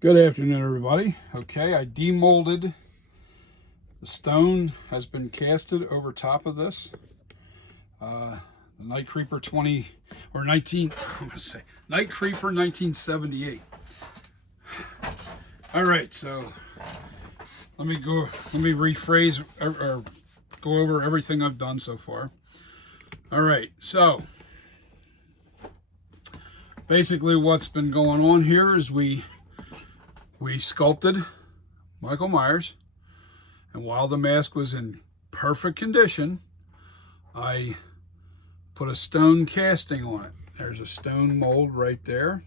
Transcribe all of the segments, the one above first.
Good afternoon, everybody. Okay, I demolded. The stone has been casted over top of this. The NightCreeper 20 or 19. I'm gonna say NightCreeper 1978. All right, so let me rephrase or go over everything I've done so far. All right, so basically what's been going on here is we sculpted Michael Myers, and while the mask was in perfect condition, I put a stone casting on it. There's a stone mold right there.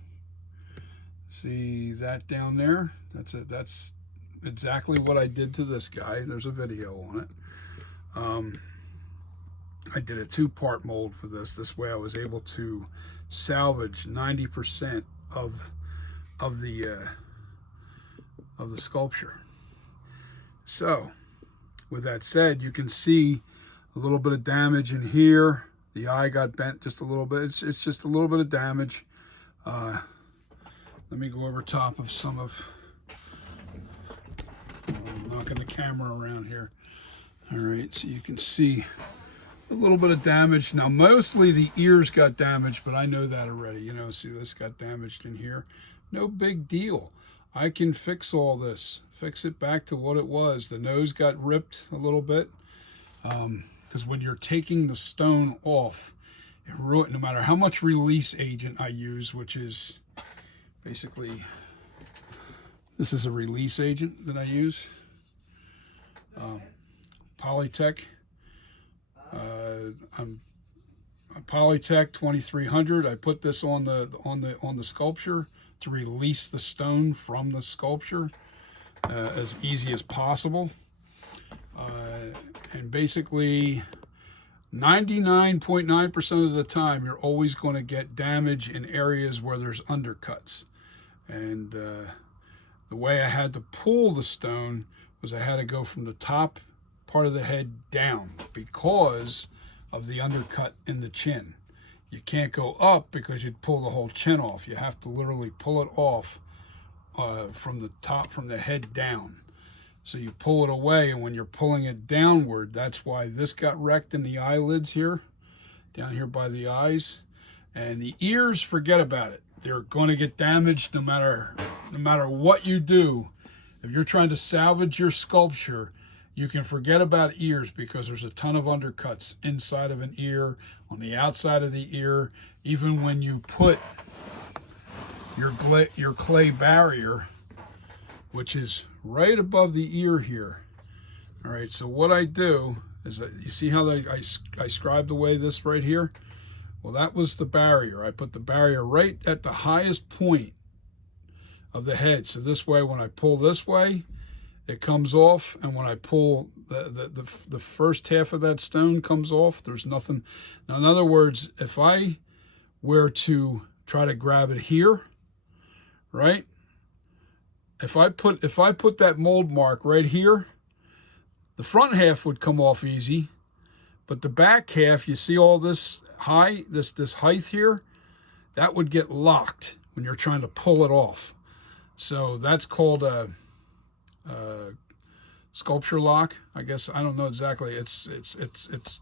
See that down there? That's it. That's exactly what I did to this guy. There's a video on it. I did a two-part mold for this. This way I was able to salvage 90% of the sculpture. So with that said, you can see a little bit of damage in here. The eye got bent just a little bit. It's just a little bit of damage. Let me go over top of some of, I'm knocking the camera around here. All right, so you can see a little bit of damage. Now, mostly the ears got damaged, but I know that already. You know, see this got damaged in here. No big deal. I can fix all this, fix it back to what it was. The nose got ripped a little bit because when you're taking the stone off, no matter how much release agent I use, which is basically, this is a release agent that I use, Polytech. I'm a Polytech 2300. I put this on the sculpture to release the stone from the sculpture as easy as possible. And basically 99.9% of the time you're always going to get damage in areas where there's undercuts. And the way I had to pull the stone was I had to go from the top part of the head down because of the undercut in the chin. You can't go up because you'd pull the whole chin off. You have to literally pull it off from the top, from the head down. So you pull it away, and when you're pulling it downward, that's why this got wrecked in the eyelids here, down here by the eyes. And the ears, forget about it. They're going to get damaged no matter what you do. If you're trying to salvage your sculpture, you can forget about ears because there's a ton of undercuts inside of an ear, on the outside of the ear. Even when you put your clay barrier, which is right above the ear here. All right, so what I do is, you see how I scribed away this right here? Well, that was the barrier. I put the barrier right at the highest point of the head. So this way, when I pull this way, it comes off, and when I pull the first half of that stone comes off, there's nothing. Now, in other words, if I were to try to grab it here, right? If I put that mold mark right here, the front half would come off easy, but the back half, you see all this this height here, that would get locked when you're trying to pull it off. So that's called a sculpture lock, I guess. I don't know exactly. It's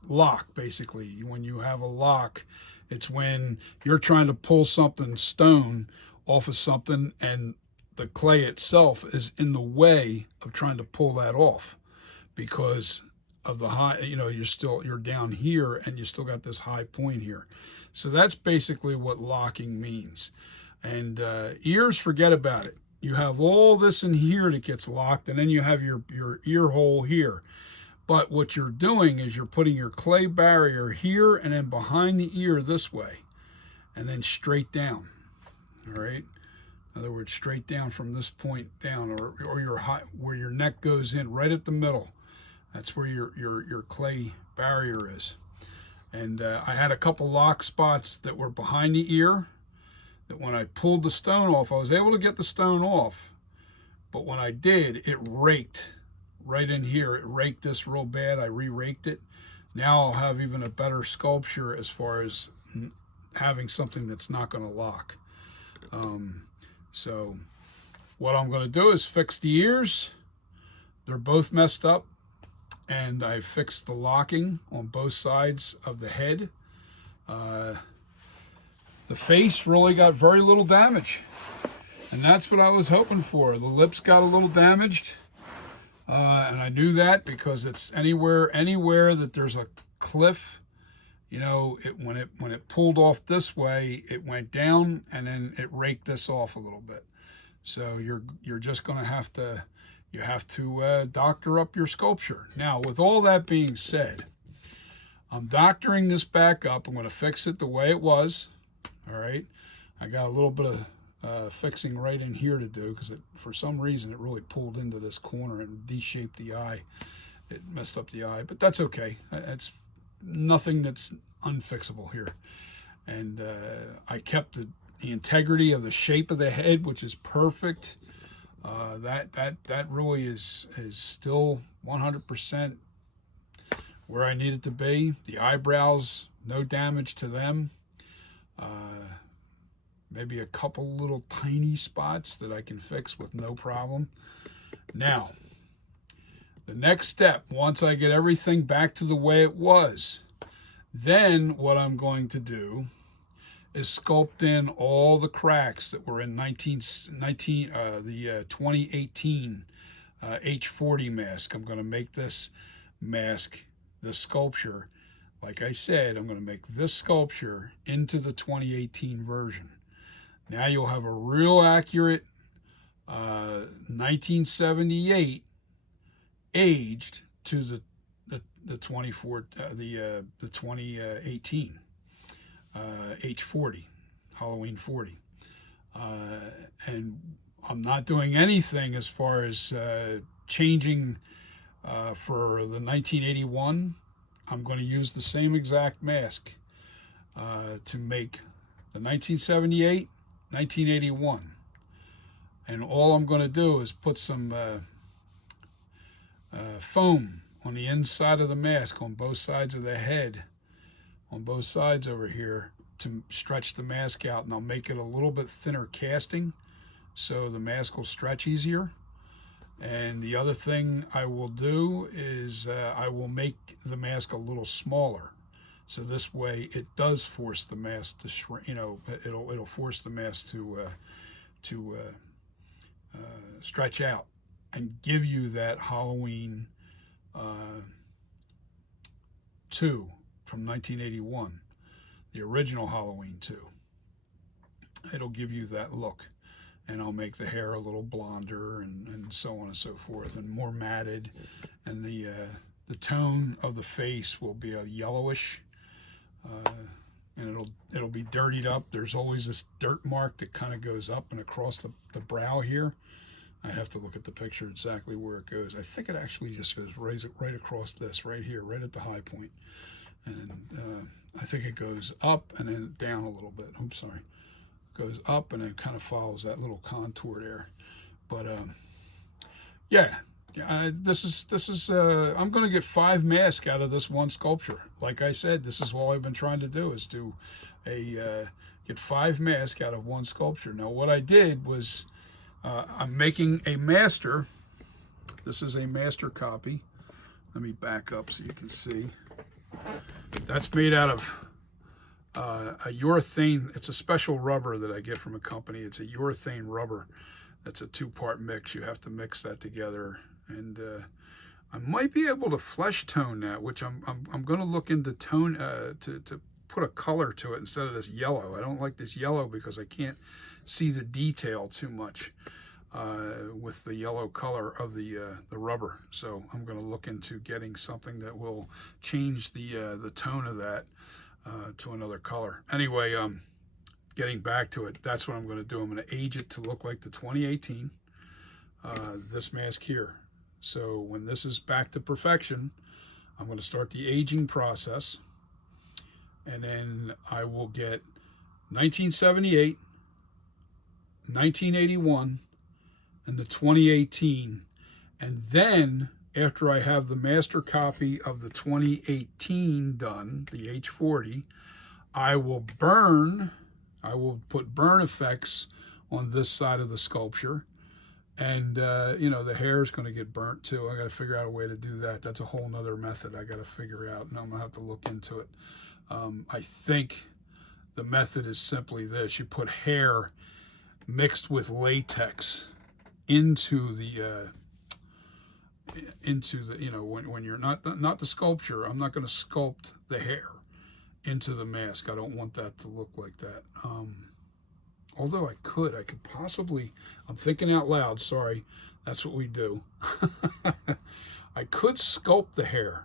lock, basically. When you have a lock, it's when you're trying to pull something stone off of something and the clay itself is in the way of trying to pull that off because of the high, you know, you're down here and you still got this high point here. So that's basically what locking means. And ears, forget about it. You have all this in here that gets locked, and then you have your ear hole here. But what you're doing is you're putting your clay barrier here and then behind the ear this way, and then straight down. All right. In other words, straight down from this point down, or your high, where your neck goes in, right at the middle. That's where your clay barrier is. And I had a couple lock spots that were behind the ear, that when I pulled the stone off, I was able to get the stone off. But when I did, it raked right in here. It raked this real bad. I re-raked it. Now I'll have even a better sculpture as far as having something that's not going to lock. So What I'm going to do is fix the ears. They're both messed up, and I fixed the locking on both sides of the head. The face really got very little damage, and that's what I was hoping for. The lips got a little damaged, and I knew that because it's anywhere that there's a cliff. You know, when it pulled off this way, it went down, and then it raked this off a little bit. So you're just going to have to doctor up your sculpture. Now, with all that being said, I'm doctoring this back up. I'm going to fix it the way it was. All right, I got a little bit of fixing right in here to do because for some reason it really pulled into this corner and de-shaped the eye. It messed up the eye, but that's okay. It's nothing that's unfixable here. And I kept the integrity of the shape of the head, which is perfect. That really is still 100% where I need it to be. The eyebrows, no damage to them. Maybe a couple little tiny spots that I can fix with no problem. Now, the next step, once I get everything back to the way it was, then what I'm going to do is sculpt in all the cracks that were in the 2018 H40 mask. I'm going to make this mask, the sculpture, like I said, I'm going to make this sculpture into the 2018 version. Now you'll have a real accurate 1978 aged to the 2018 H40 Halloween 40, and I'm not doing anything as far as changing for the 1981. I'm going to use the same exact mask to make the 1978, 1981. And all I'm going to do is put some foam on the inside of the mask on both sides of the head, on both sides over here, to stretch the mask out. And I'll make it a little bit thinner casting so the mask will stretch easier. And the other thing I will do is I will make the mask a little smaller, so this way it does force the mask to shrink. You know, it'll force the mask to stretch out and give you that Halloween 2 from 1981, the original Halloween 2. It'll give you that look. And I'll make the hair a little blonder and so on and so forth, and more matted, and the tone of the face will be a yellowish, and it'll be dirtied up. There's always this dirt mark that kind of goes up and across the brow here. I have to look at the picture exactly where it goes. I think it actually just goes right across this, right here, right at the high point, and I think it goes up and then down a little bit. Oops, sorry. Goes up and then kind of follows that little contour there. But yeah, this is I'm going to get 5 masks out of this one sculpture. Like I said, this is all I've been trying to do, is do get 5 masks out of one sculpture. Now what I did was I'm making a master. This is a master copy. Let me back up so you can see. That's made out of a urethane. It's a special rubber that I get from a company. It's a urethane rubber. That's a 2-part mix. You have to mix that together, and I might be able to flesh tone that, which I'm going to look into tone to put a color to it instead of this yellow. I don't like this yellow because I can't see the detail too much with the yellow color of the rubber. So I'm going to look into getting something that will change the tone of that to another color. Anyway, getting back to it, that's what I'm going to do. I'm going to age it to look like the 2018, this mask here. So when this is back to perfection, I'm going to start the aging process, and then I will get 1978, 1981, and the 2018, and then after I have the master copy of the 2018 done, the H40, I will put burn effects on this side of the sculpture, And you know, the hair is going to get burnt too. I got to figure out a way to do that. That's a whole nother method I got to figure out, and I'm gonna have to look into it. I think the method is simply this: you put hair mixed with latex into the you know, when you're not the sculpture. I'm not going to sculpt the hair into the mask. I don't want that to look like that. Although I could possibly, I'm thinking out loud, sorry, that's what we do. I could sculpt the hair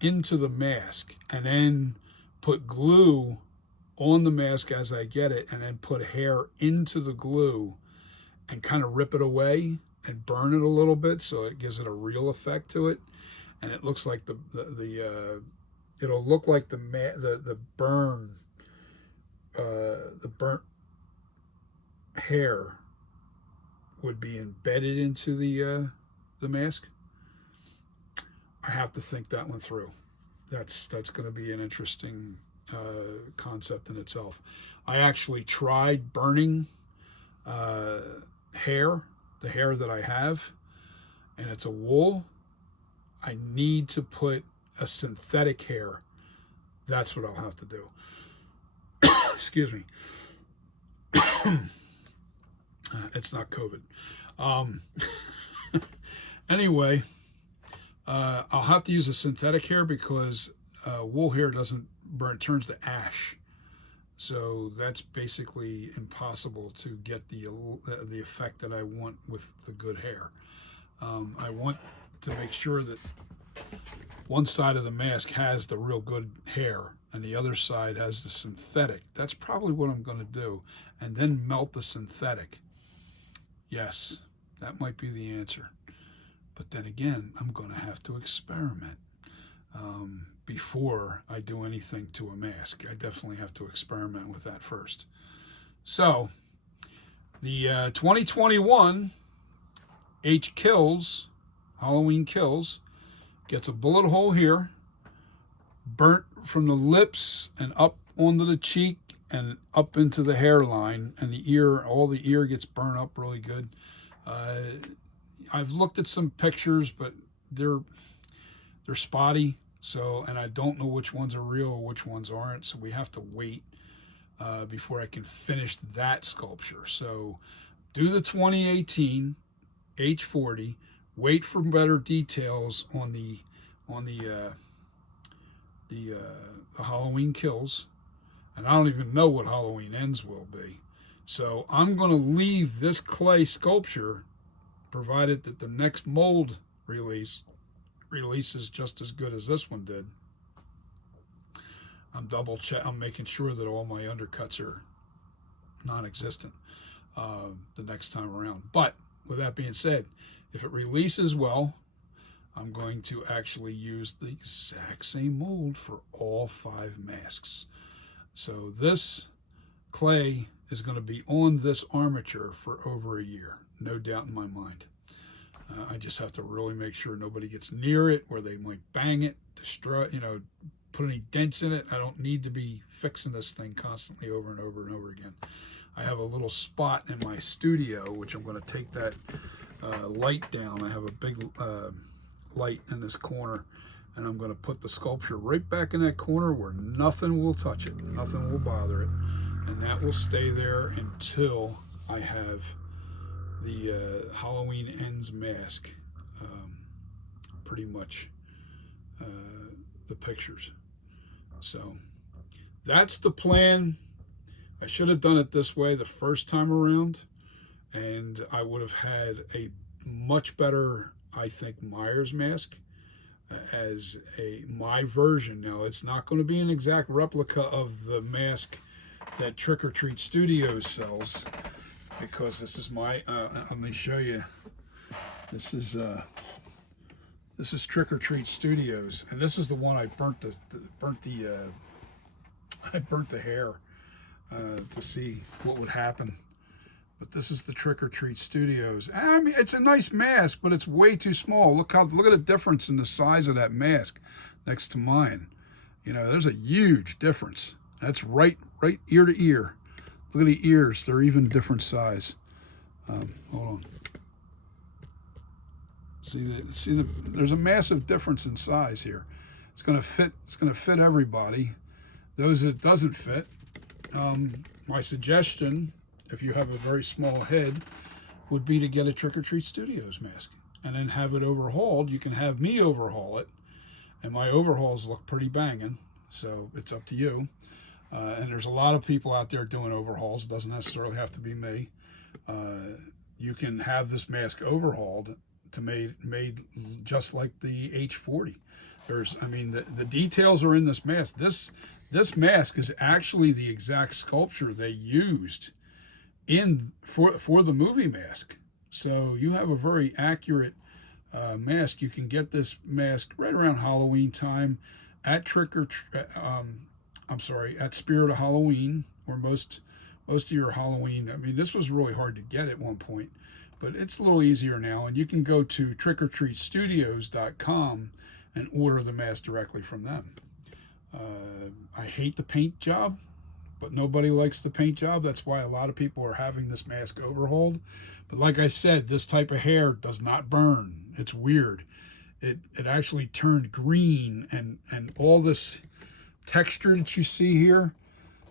into the mask and then put glue on the mask as I get it, and then put hair into the glue and kind of rip it away and burn it a little bit so it gives it a real effect to it, and it looks like it'll look like the burnt hair would be embedded into the mask. I have to think that one through. That's going to be an interesting concept in itself. I actually tried burning hair, the hair that I have, and it's a wool. I need to put a synthetic hair. That's what I'll have to do. Excuse me. It's not COVID. Anyway, I'll have to use a synthetic hair because wool hair doesn't burn, it turns to ash. So that's basically impossible to get the effect that I want with the good hair. I want to make sure that one side of the mask has the real good hair and the other side has the synthetic. That's probably what I'm going to do. And then melt the synthetic. Yes, that might be the answer. But then again, I'm going to have to experiment. Before I do anything to a mask, I definitely have to experiment with that first. So, the 2021 H Kills, Halloween Kills, gets a bullet hole here, burnt from the lips and up onto the cheek and up into the hairline, and the ear, all the ear gets burnt up really good. I've looked at some pictures, but they're spotty. So, and I don't know which ones are real or which ones aren't. So we have to wait before I can finish that sculpture. So do the 2018 H40. Wait for better details on the Halloween Kills. And I don't even know what Halloween Ends will be. So I'm going to leave this clay sculpture, provided that the next mold releases just as good as this one did. I'm making sure that all my undercuts are non-existent the next time around. But with that being said, if it releases well, I'm going to actually use the exact same mold for all 5 masks. So this clay is going to be on this armature for over a year, no doubt in my mind. I just have to really make sure nobody gets near it, or they might bang it, destroy, put any dents in it. I don't need to be fixing this thing constantly over and over and over again. I have a little spot in my studio, which I'm going to take that light down. I have a big light in this corner, and I'm going to put the sculpture right back in that corner where nothing will touch it, nothing will bother it, and that will stay there until I have the Halloween Ends mask, pretty much the pictures. So that's the plan. I should have done it this way the first time around, and I would have had a much better, I think, Myers mask as my version. Now, it's not going to be an exact replica of the mask that Trick or Treat Studios sells, because this is my let me show you. This is Trick or Treat Studios, and this is the one I burnt the hair to see what would happen. But this is the Trick or Treat Studios. I mean, it's a nice mask, but it's way too small. Look at the difference in the size of that mask next to mine. There's a huge difference. That's right ear to ear. Look at the ears; they're even different size. Hold on. There's a massive difference in size here. It's going to fit. It's going to fit everybody. Those it doesn't fit. My suggestion, if you have a very small head, would be to get a Trick or Treat Studios mask and then have it overhauled. You can have me overhaul it, and my overhauls look pretty banging. So it's up to you. And there's a lot of people out there doing overhauls. It doesn't necessarily have to be me. You can have this mask overhauled to made just like the H40. The details are in this mask. This mask is actually the exact sculpture they used for the movie mask. So you have a very accurate mask. You can get this mask right around Halloween time at at Spirit of Halloween, or most of your Halloween. This was really hard to get at one point, but it's a little easier now. And you can go to trickortreatstudios.com and order the mask directly from them. I hate the paint job, but nobody likes the paint job. That's why a lot of people are having this mask overhauled. But like I said, this type of hair does not burn. It's weird. It actually turned green, and all this texture that you see here,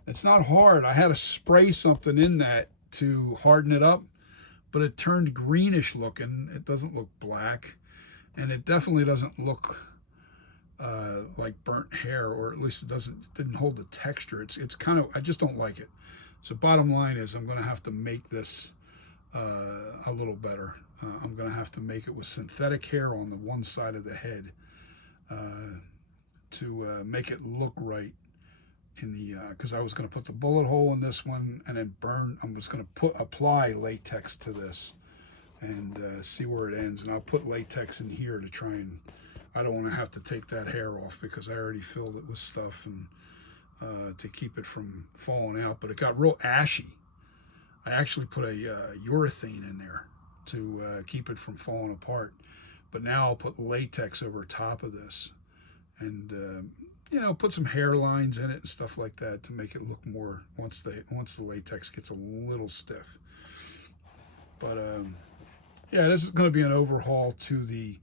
it's not hard. I had to spray something in that to harden it up, but it turned greenish looking. It doesn't look black, and it definitely doesn't look like burnt hair, or at least didn't hold the texture. It's kind of, I just don't like it. So bottom line is, I'm going to have to make this a little better. I'm going to have to make it with synthetic hair on the one side of the head to make it look right in the, because I was going to put the bullet hole in this one and then I was going to apply latex to this and see where it ends. And I'll put latex in here to try and, I don't want to have to take that hair off because I already filled it with stuff, and to keep it from falling out. But it got real ashy. I actually put a urethane in there to keep it from falling apart. But now I'll put latex over top of this, and put some hairlines in it and stuff like that to make it look more once the latex gets a little stiff. But yeah, this is going to be an overhaul to the.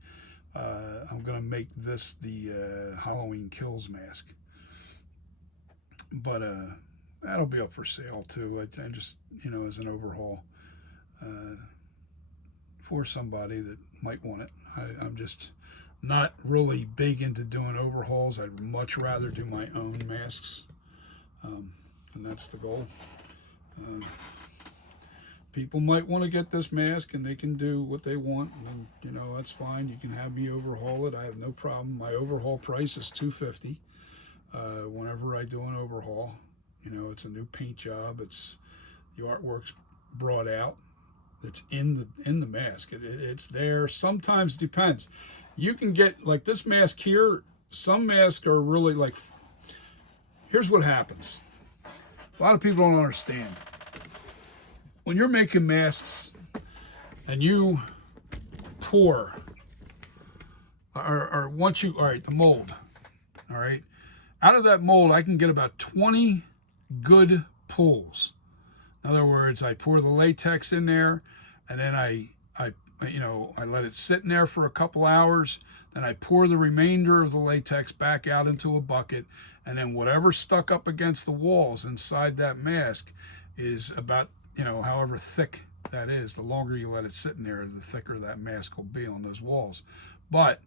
I'm going to make this the Halloween Kills mask, but that'll be up for sale too. I just, as an overhaul for somebody that might want it. I'm just not really big into doing overhauls. I'd much rather do my own masks, and that's the goal. People might want to get this mask, and they can do what they want, and that's fine. You can have me overhaul it. I have no problem. My overhaul price is $250 whenever I do an overhaul. It's a new paint job. It's the artwork's brought out. It's in the mask. It's there. Sometimes depends. You can get, like this mask here, some masks are really like, here's what happens. A lot of people don't understand. When you're making masks and you pour, or once you, all right, the mold, all right, out of that mold, I can get about 20 good pulls. In other words, I pour the latex in there, and then I let it sit in there for a couple hours. Then I pour the remainder of the latex back out into a bucket, and then whatever stuck up against the walls inside that mask is about, however thick that is. The longer you let it sit in there, the thicker that mask will be on those walls. But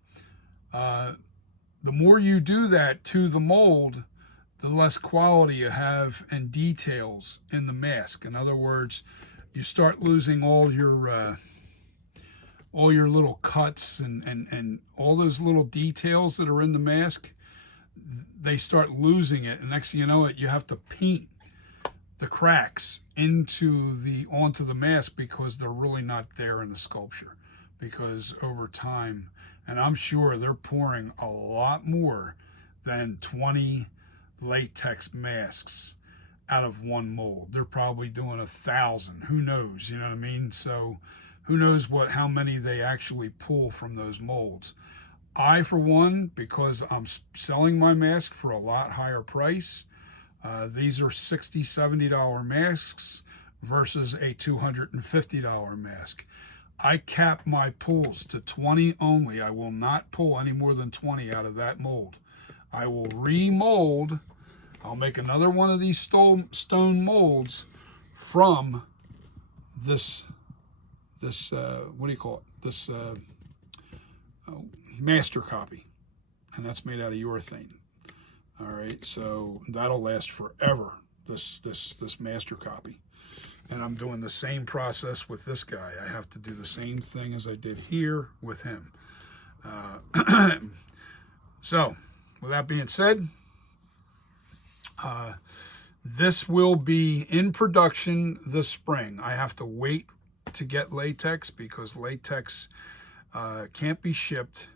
the more you do that to the mold, the less quality you have and details in the mask. In other words, you start losing all your little cuts and all those little details that are in the mask. They start losing it, and next thing you know it, you have to paint the cracks onto the mask because they're really not there in the sculpture, because over time, and I'm sure they're pouring a lot more than 20 latex masks out of one mold. They're probably doing 1,000. Who knows? You know what I mean? So who knows how many they actually pull from those molds. I, for one, because I'm selling my mask for a lot higher price, these are $60, $70 masks versus a $250 mask. I cap my pulls to 20 only. I will not pull any more than 20 out of that mold. I will remold. I'll make another one of these stone molds from this what do you call it? This master copy, and that's made out of urethane. All right, so that'll last forever. This master copy, and I'm doing the same process with this guy. I have to do the same thing as I did here with him. So, with that being said, this will be in production this spring. I have to wait to get latex because latex can't be shipped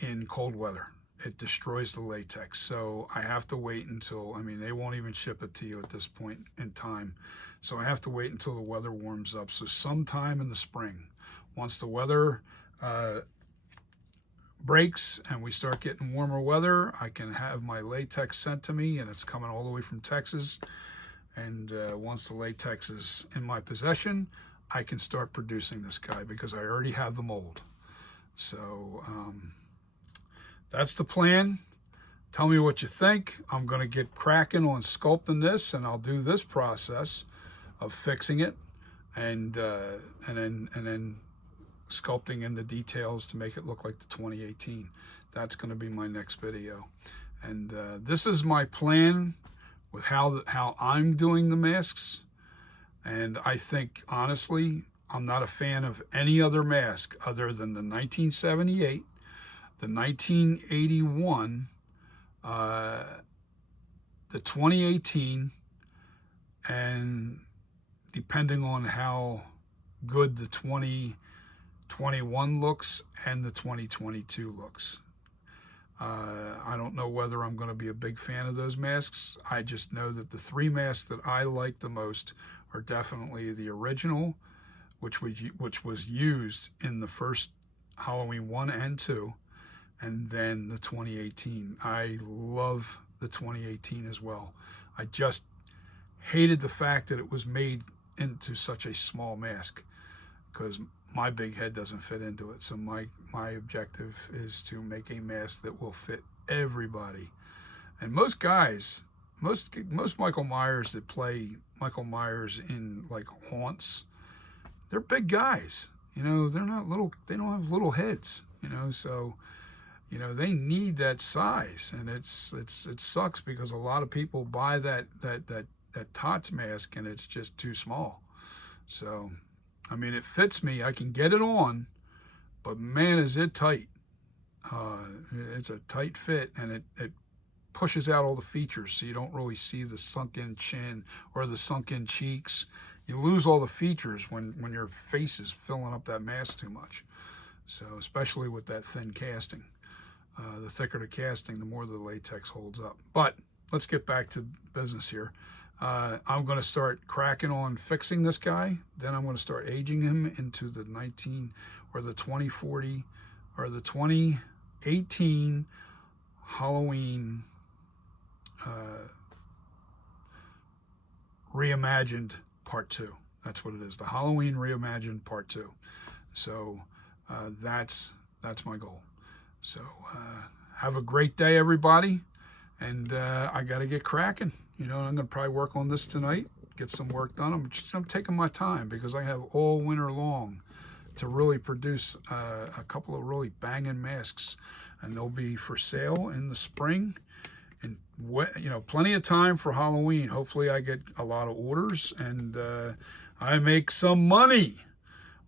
in cold weather. It destroys the latex. So I have to wait until, I mean, they won't even ship it to you at this point in time. So I have to wait until the weather warms up. So sometime in the spring, once the weather breaks and we start getting warmer weather, I can have my latex sent to me, and it's coming all the way from Texas. And once the latex is in my possession, I can start producing this guy because I already have the mold. So that's the plan. Tell me what you think. I'm going to get cracking on sculpting this, and I'll do this process of fixing it and then sculpting in the details to make it look like the 2018. That's going to be my next video. And this is my plan with how I'm doing the masks. And I think, honestly, I'm not a fan of any other mask other than the 1978, the 1981, the 2018, and depending on how good the 2021 looks and the 2022 looks. I don't know whether I'm going to be a big fan of those masks. I just know that the three masks that I like the most are definitely the original, which was used in the first Halloween 1 and 2, and then the 2018. I love the 2018 as well. I just hated the fact that it was made into such a small mask because my big head doesn't fit into it. So my objective is to make a mask that will fit everybody. And most guys, most Michael Myers that play Michael Myers in like haunts, they're big guys. You know, they're not little. They don't have little heads. You know, so you know they need that size, and it sucks because a lot of people buy that Tots mask and it's just too small. So, I mean, it fits me. I can get it on, but man, is it tight. It's a tight fit, and it pushes out all the features, so you don't really see the sunken chin or the sunken cheeks. You lose all the features when your face is filling up that mask too much. So, especially with that thin casting. The thicker the casting, the more the latex holds up. But let's get back to business here. I'm going to start cracking on fixing this guy. Then I'm going to start aging him into the 2040 or the 2018 Halloween Reimagined Part 2. That's what it is. The Halloween Reimagined Part 2. So that's my goal. So have a great day, everybody. And I got to get cracking. You know, I'm going to probably work on this tonight, get some work done. I'm taking my time because I have all winter long to really produce a couple of really banging masks. And they'll be for sale in the spring. And, you know, plenty of time for Halloween. Hopefully I get a lot of orders and I make some money.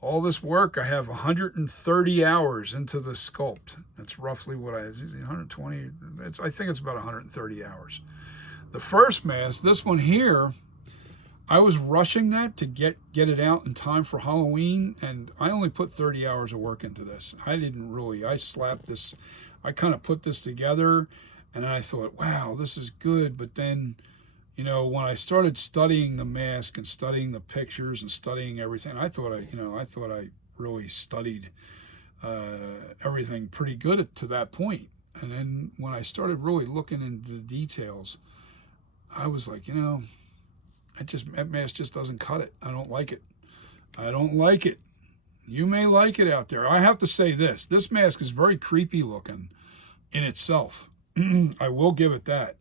All this work, I have 130 hours into the sculpt. That's roughly what 120, I think it's about 130 hours. The first mask, this one here, I was rushing that to get it out in time for Halloween, and I only put 30 hours of work into this. I slapped this, I kind of put this together, and I thought, wow, this is good, but then, you know, when I started studying the mask and studying the pictures and studying everything, I thought I really studied everything pretty good to that point. And then when I started really looking into the details, I was like, you know, that mask just doesn't cut it. I don't like it. I don't like it. You may like it out there. I have to say this mask is very creepy looking in itself. I will give it that.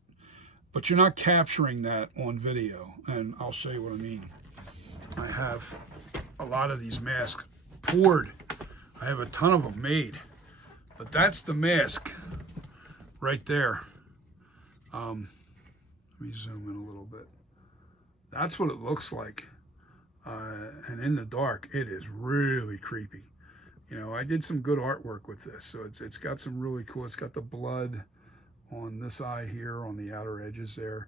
But you're not capturing that on video, and I'll show you what I mean. I have a lot of these masks poured. I have a ton of them made, but that's the mask right there. Let me zoom in a little bit. That's what it looks like, and in the dark, it is really creepy. You know, I did some good artwork with this, so it's got some really cool. It's got the blood on this eye here, on the outer edges there.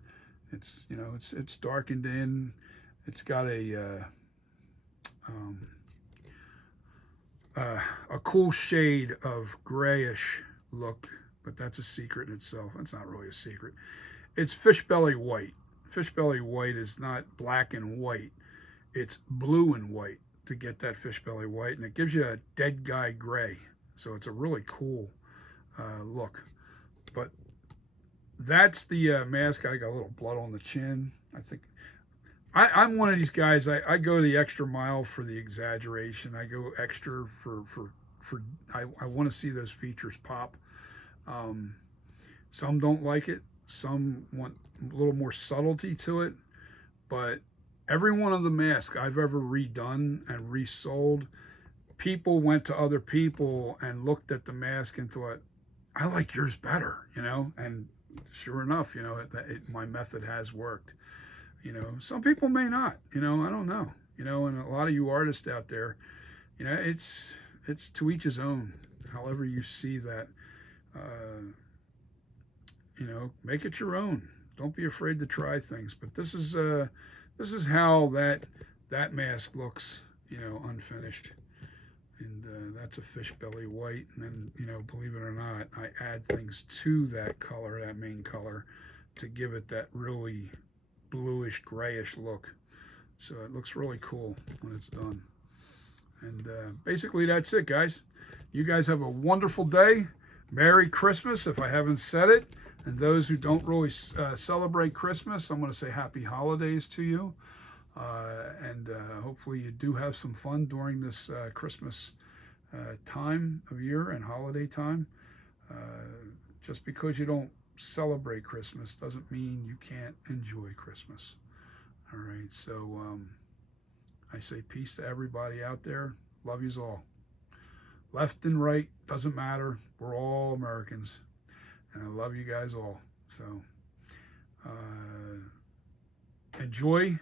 It's, you know, it's darkened in. It's got a cool shade of grayish look, but that's a secret in itself. It's not really a secret. It's fish belly white. Fish belly white is not black and white. It's blue and white to get that fish belly white, and it gives you a dead guy gray. So it's a really cool look. But that's the mask. I got a little blood on the chin. I think I'm one of these guys. I go the extra mile for the exaggeration. I go extra for I want to see those features pop. Some don't like it. Some want a little more subtlety to it. But every one of the masks I've ever redone and resold, people went to other people and looked at the mask and thought, I like yours better, you know? And sure enough, you know, my method has worked. You know, some people may not, you know, I don't know, you know, and a lot of you artists out there, you know, it's to each his own. However you see that, you know, make it your own. Don't be afraid to try things. But this is how that mask looks, you know, unfinished. And that's a fish belly white. And then, you know, believe it or not, I add things to that color, that main color, to give it that really bluish, grayish look. So it looks really cool when it's done. And basically that's it, guys. You guys have a wonderful day. Merry Christmas, if I haven't said it. And those who don't really celebrate Christmas, I'm going to say happy holidays to you. And hopefully you do have some fun during this Christmas time of year and holiday time. Just because you don't celebrate Christmas doesn't mean you can't enjoy Christmas. All right, so I say peace to everybody out there. Love yous all. Left and right, doesn't matter. We're all Americans. And I love you guys all. So enjoy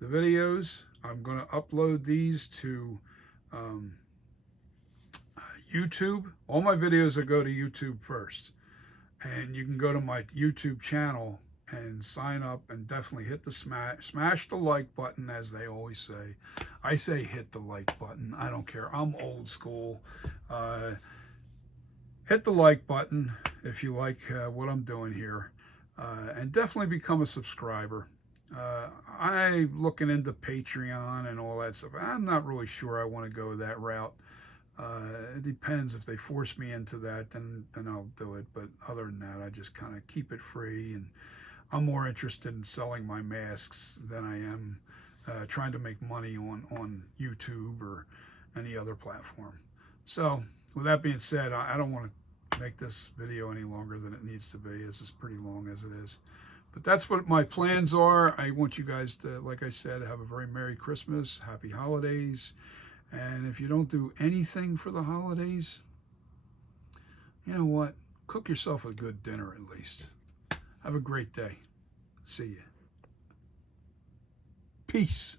the videos. I'm going to upload these to YouTube. All my videos will go to YouTube first. And you can go to my YouTube channel and sign up, and definitely hit the smash the like button, as they always say. I say hit the like button. I don't care. I'm old school. Hit the like button if you like what I'm doing here, and definitely become a subscriber. I'm looking into Patreon and all that stuff. I'm not really sure I want to go that route. It depends. If they force me into that, then I'll do it. But other than that, I just kind of keep it free, and I'm more interested in selling my masks than I am trying to make money on YouTube or any other platform. So with that being said, I don't want to make this video any longer than it needs to be. This is pretty long as it is. But that's what my plans are. I want you guys to, like I said, have a very Merry Christmas, Happy Holidays. And if you don't do anything for the holidays, you know what? Cook yourself a good dinner at least. Have a great day. See ya. Peace.